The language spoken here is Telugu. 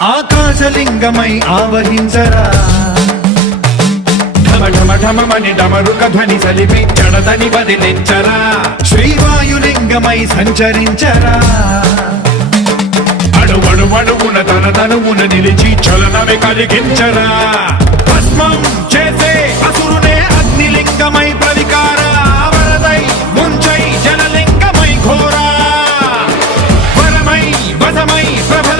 ఆకాశలింగమై ఆవహించరా ఢమఢమఢమని డమరుక ధ్వని సలిపి జడదని వదిలించరా శ్రీవాయులింగమై సంచరించరా అడువడువడువున తన తనువున నిలిచి చలనమే కలిగించరా భస్మం చేసే అసురునే అగ్నిలింగమై ప్రవికార వరదై ముంచై జలలింగమై ఘోరా వరమై వసమై ప్రభల